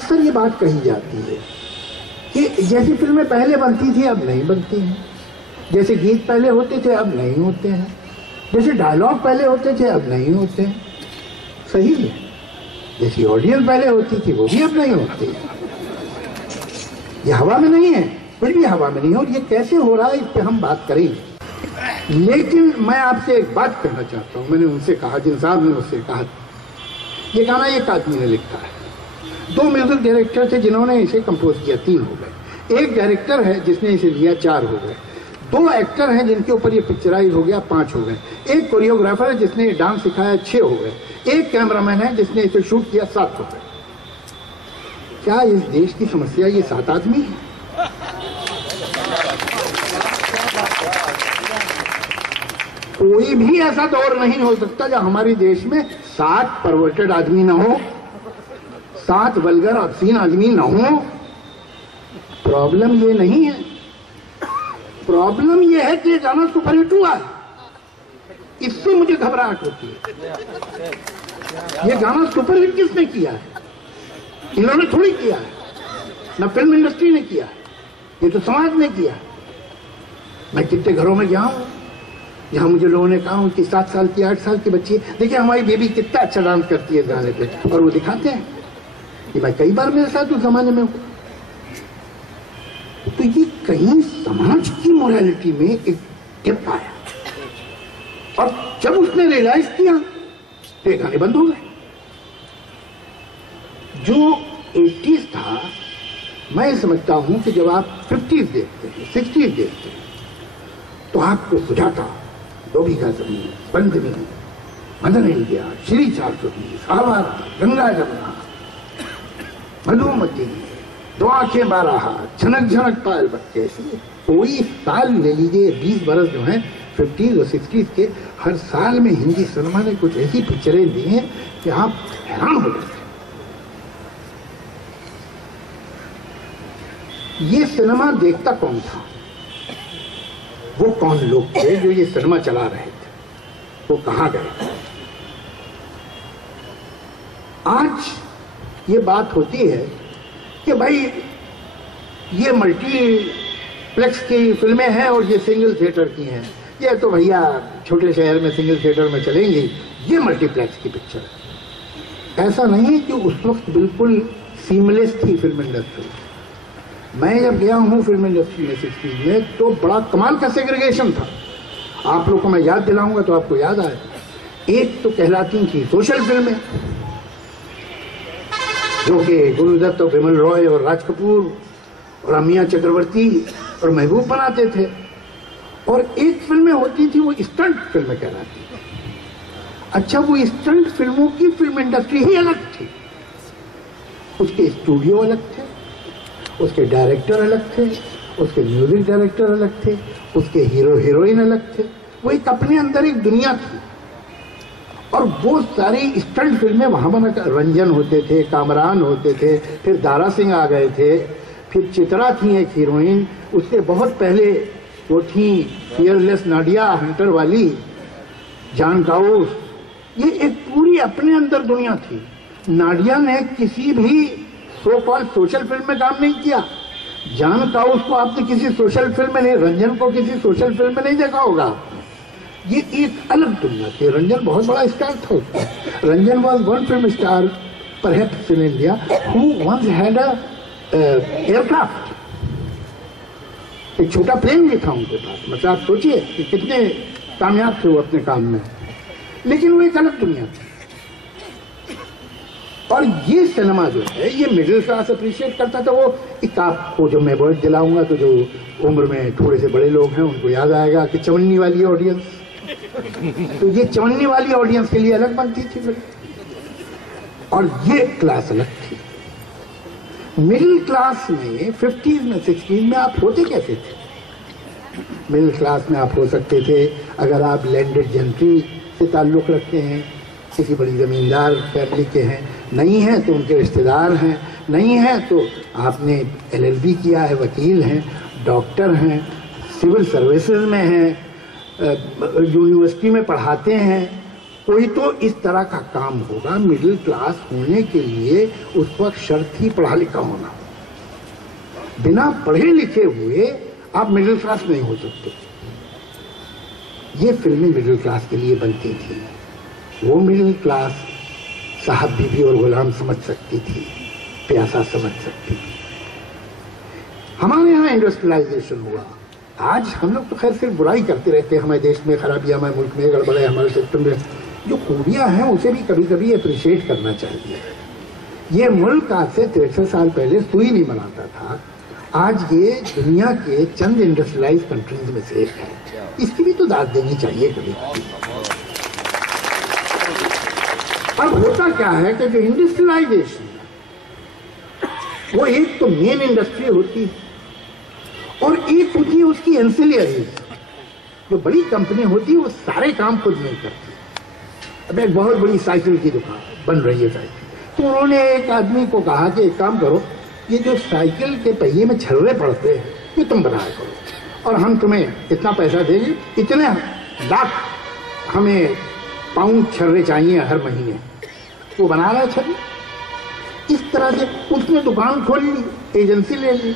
अक्सर ये बात कही जाती है कि जैसी फिल्में पहले बनती थी अब नहीं बनती हैं, जैसे गीत पहले होते थे अब नहीं होते हैं, जैसे डायलॉग पहले होते थे अब नहीं होते हैं। सही है, जैसी ऑडियंस पहले होती थी वो भी अब नहीं होती है। ये हवा में नहीं है, कुछ भी हवा में नहीं है। और ये कैसे हो रहा है इस पर हम बात करेंगे। लेकिन मैं आपसे एक बात कहना चाहता हूँ। मैंने उनसे कहा, जिन साहब ने मुझसे कहा, ये गाना एक आदमी ने लिखा है, 2 म्यूजिक डायरेक्टर थे जिन्होंने इसे कंपोज किया, 3 हो गए। एक डायरेक्टर है जिसने इसे लिया, 4 हो गए। 2 एक्टर हैं जिनके ऊपर ये पिक्चराइज हो गया, 5 हो गए। एक कोरियोग्राफर है जिसने डांस सिखाया, 6 हो गए। एक कैमरामैन है जिसने इसे शूट किया, 7 हो गए। क्या इस देश की समस्या ये 7 आदमी है? कोई भी ऐसा दौर नहीं हो सकता जब हमारे देश में 7 परवर्टेड आदमी ना हो, 7 वल्गर ऑब्सीन आदमी ना हो। प्रॉब्लम ये नहीं है, प्रॉब्लम ये है कि गाना सुपरहिट हुआ, इससे मुझे घबराहट होती है। ये गाना सुपरहिट किसने किया है? इन्होंने थोड़ी किया है, ना फिल्म इंडस्ट्री ने किया है, ये तो समाज ने किया है। मैं कितने घरों में गया हूं जहां मुझे लोगों ने कहा कि 7 साल की 8 साल की बच्ची, देखिए हमारी बेबी कितना अच्छा डांस करती है गाने पे, और वो दिखाते हैं कि मैं कई बार मेरे साथ उस जमाने में हूं। तो ये कहीं समाज की मोरालिटी में एक टिप आया, और जब उसने रियलाइज किया तो ये गाने बंद हो गए। जो 80s था, मैं समझता हूं कि जब आप 50s देखते हैं, 60s देखते हैं, तो आपको सुझाता दो बीघा जमीन, बंदनी, मदन इंडिया, श्री 420, आवारा, गंगा जमुना, मधुमती, 2 आंखें 12 हाथ, झनक झनक पायल बच्चे। कोई साल ले लीजिए, 20 बरस जो हैं 50s और 60s के, हर साल में हिंदी सिनेमा ने कुछ ऐसी पिक्चरें दी हैं कि आप हैरान हो जाते। ये सिनेमा देखता कौन था? वो कौन लोग थे जो ये सिनेमा चला रहे थे? वो कहां गए? आज ये बात होती है कि भाई ये मल्टीप्लेक्स की फिल्में हैं और ये सिंगल थिएटर की हैं, ये तो भैया छोटे शहर में सिंगल थिएटर में चलेंगी, ये मल्टीप्लेक्स की पिक्चर है। ऐसा नहीं कि उस वक्त बिल्कुल सीमलेस थी फिल्म इंडस्ट्री। मैं जब गया हूं फिल्म इंडस्ट्री में 60s में, तो बड़ा कमाल का सेग्रीगेशन था। आप लोगों को मैं याद दिलाऊंगा तो आपको याद आए। एक तो कहलाती थी सोशल फिल्में, जो कि गुरुदत्त और विमल रॉय और राज कपूर और अमिया चक्रवर्ती और महबूब बनाते थे, और एक फिल्में होती थी वो स्टंट फिल्में कहलाती थी। अच्छा, वो स्टंट फिल्मों की फिल्म इंडस्ट्री ही अलग थी। उसके स्टूडियो अलग थे, उसके डायरेक्टर अलग थे, उसके म्यूजिक डायरेक्टर अलग थे, उसके हीरो हीरोइन अलग थे। वो एक अपने अंदर एक दुनिया थी। और वो सारी स्टंट फिल्में वहां बना, रंजन होते थे, कामरान होते थे, फिर दारा सिंह आ गए थे, फिर चित्रा थी एक हीरोइन, उससे बहुत पहले वो थी फियरलेस नाडिया हंटर वाली, जान काउस। ये एक पूरी अपने अंदर दुनिया थी। नाडिया ने किसी भी सो कॉल सोशल फिल्म में काम नहीं किया। जान काउस को आपने किसी सोशल फिल्म में नहीं, रंजन को किसी सोशल फिल्म में नहीं देखा होगा। ये एक अलग दुनिया थी। रंजन बहुत बड़ा स्टार था उसका। Ranjan was one film star perhaps in India who once had a aircraft. एक छोटा प्लेन भी था उनके पास। मतलब आप सोचिए कि कितने कामयाब थे वो अपने काम में। लेकिन वो एक अलग दुनिया थी। और ये सिनेमा जो है ये मिडिल क्लास अप्रिशिएट करता था। वो एक आपको जो मैं वर्ड दिलाऊंगा तो जो उम्र में थोड़े से बड़े लोग हैं उनको याद आएगा कि चवन्नी वाली ऑडियंस। तो ये चवन्नी वाली ऑडियंस के लिए अलग बनती थी फिर, और ये क्लास अलग थी। मिडिल क्लास में 50s में 60s में आप होते कैसे थे? मिडिल क्लास में आप हो सकते थे अगर आप लैंडेड जेंट्री से ताल्लुक़ रखते हैं, किसी बड़ी ज़मींदार फैमिली के हैं, नहीं है तो उनके रिश्तेदार हैं, नहीं है तो आपने LLB किया है, वकील हैं, डॉक्टर हैं, सिविल सर्विसेज में हैं, यूनिवर्सिटी में पढ़ाते हैं, कोई तो इस तरह का काम होगा। मिडिल क्लास होने के लिए उस वक्त शर्त ही पढ़ा लिखा होना। बिना पढ़े लिखे हुए आप मिडिल क्लास नहीं हो सकते। ये फिल्में मिडिल क्लास के लिए बनती थी। वो मिडिल क्लास साहब बीबी और गुलाम समझ सकती थी, प्यासा समझ सकती थी। हमारे यहाँ इंडस्ट्रियलाइजेशन हुआ। आज हम लोग तो खैर सिर्फ बुराई करते रहते हैं, हमारे देश में खराबियां, हमारे मुल्क में गड़बड़े, हमारे सिस्टम में। जो खूबियां हैं उसे भी कभी कभी अप्रिशिएट करना चाहिए। ये मुल्क आज से 63 साल पहले सुई नहीं बनाता था, आज ये दुनिया के चंद इंडस्ट्रियलाइज कंट्रीज में से एक है। इसकी भी तो दाद देनी चाहिए कभी। अब होता क्या है कि जो इंडस्ट्रियलाइजेशन वो एक तो मेन इंडस्ट्री होती है और एक होती है उसकी एंसिलियरी। जो बड़ी कंपनी होती है वो सारे काम खुद नहीं करती। अब एक बहुत बड़ी साइकिल की दुकान बन रही है साइकिल, तो उन्होंने एक आदमी को कहा कि एक काम करो, ये जो साइकिल के पहिए में छर्रे पड़ते हैं ये तुम बनाया करो और हम तुम्हें इतना पैसा देंगे, इतने लाख हमें पाउंड छर्रे चाहिए हर महीने। वो बना रहा है छर्रे। इस तरह से उसने दुकान खोल ली, एजेंसी ले ली,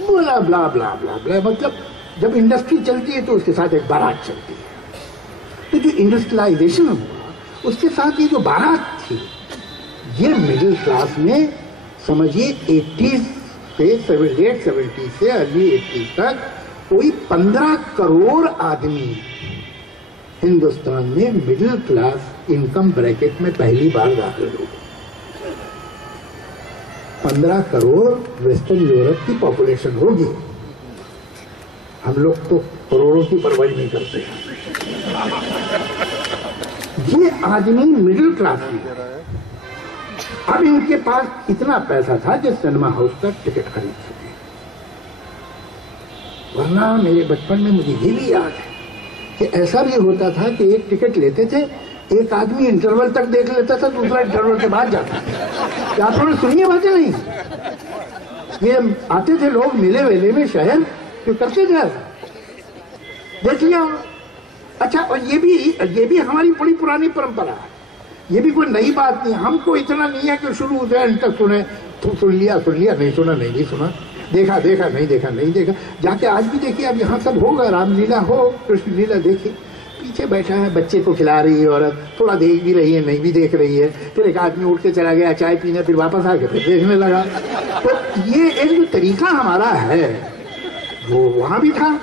बोला ब्ला ब्ला ब्ला ब्ला। मतलब जब इंडस्ट्री चलती है तो उसके साथ एक बारात चलती है। तो जो इंडस्ट्रियलाइजेशन हुआ उसके साथ ये जो बारात थी, ये मिडिल क्लास में समझिए 80s से लेट 70s से अर्ली 80s तक कोई 15 करोड़ आदमी हिंदुस्तान में मिडिल क्लास इनकम ब्रैकेट में पहली बार दाखिल हुए। 15 करोड़ वेस्टर्न यूरोप की पॉपुलेशन होगी। हम लोग तो करोड़ों की परवाह नहीं करते। ये आदमी मिडिल क्लास में, अब इनके पास इतना पैसा था कि सिनेमा हाउस का टिकट खरीद सके। वरना मेरे बचपन में मुझे ये भी याद है कि ऐसा भी होता था कि एक टिकट लेते थे, एक आदमी इंटरवल तक देख लेता था, दूसरा इंटरवल के बाद जाता था। क्या आप लोगों ने सुनिए बातें नहीं? ये आते थे लोग मेले वेले में शहर, तो करते थे देख लिया। अच्छा, और ये भी हमारी बड़ी पुरानी परंपरा है। ये भी कोई नई बात नहीं। हमको इतना नहीं है कि शुरू से अंत तक सुने, तो सुन लिया, नहीं सुना, नहीं भी सुना, देखा नहीं देखा, नहीं देखा। जाके आज भी देखिए, अब यहाँ सब होगा, रामलीला हो, कृष्ण लीला देखिए, पीछे बैठा है, बच्चे को खिला रही है औरत, थोड़ा देख भी रही है, नहीं भी देख रही है। फिर एक आदमी उठ के चला गया चाय पीने, फिर वापस आके फिर देखने लगा। तो ये एक जो तरीका हमारा है वो वहां भी था।